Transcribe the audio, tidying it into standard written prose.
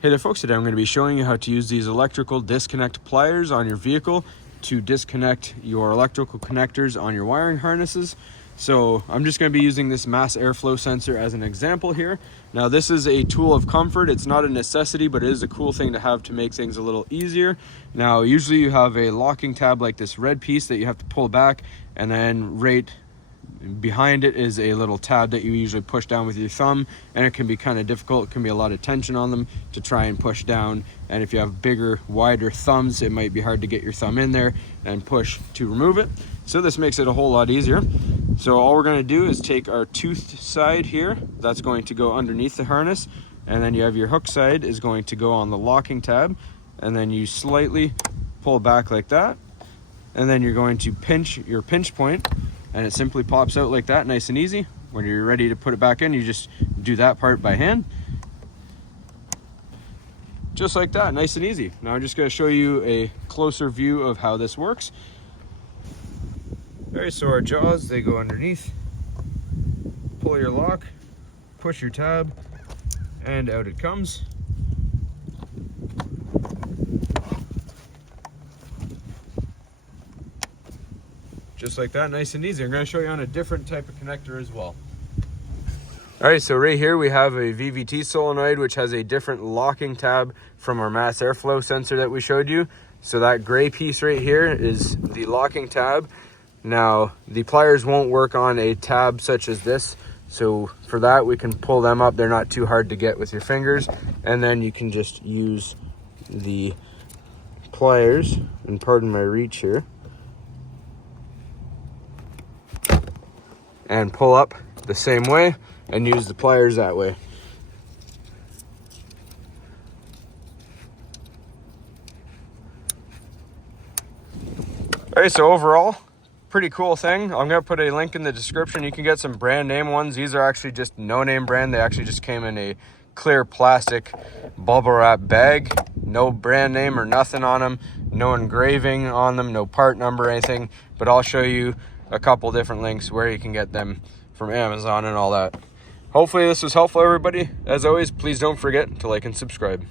Hey there folks, today I'm going to be showing you how to use these electrical disconnect pliers on your vehicle to disconnect your electrical connectors on your wiring harnesses. So I'm just going to be using this mass airflow sensor as an example here. Now this is a tool of comfort. It's not a necessity, but it is a cool thing to have to make things a little easier. Now usually you have a locking tab like this red piece that you have to pull back, and then right behind it is a little tab that you usually push down with your thumb, and it can be kind of difficult. It can be a lot of tension on them to try and push down, and if you have bigger, wider thumbs, it might be hard to get your thumb in there and push to remove it. So this makes it a whole lot easier. So all we're going to do is take our toothed side here, that's going to go underneath the harness, and then you have your hook side is going to go on the locking tab, and then you slightly pull back like that, and then you're going to pinch your pinch point, and it simply pops out like that, nice and easy. When you're ready to put it back in, you just do that part by hand. Just like that, nice and easy. Now I'm just going to show you a closer view of how this works. Alright, so our jaws, they go underneath. Pull your lock, push your tab, and out it comes. Just like that, nice and easy. I'm going to show you on a different type of connector as well. Alright, so right here we have a VVT solenoid which has a different locking tab from our mass airflow sensor that we showed you. So that gray piece right here is the locking tab. Now the pliers won't work on a tab such as this, so for that we can pull them up. They're not too hard to get with your fingers, and then you can just use the pliers, and pardon my reach here, and pull up the same way and use the pliers that way. All right, so overall, pretty cool thing. I'm gonna put a link in the description. You can get some brand name ones. These are actually just no name brand. They actually just came in a clear plastic bubble wrap bag. No brand name or nothing on them. No engraving on them, no part number or anything. But I'll show you a couple different links where you can get them from Amazon and all that. Hopefully this was helpful, everybody. As always, please don't forget to like and subscribe.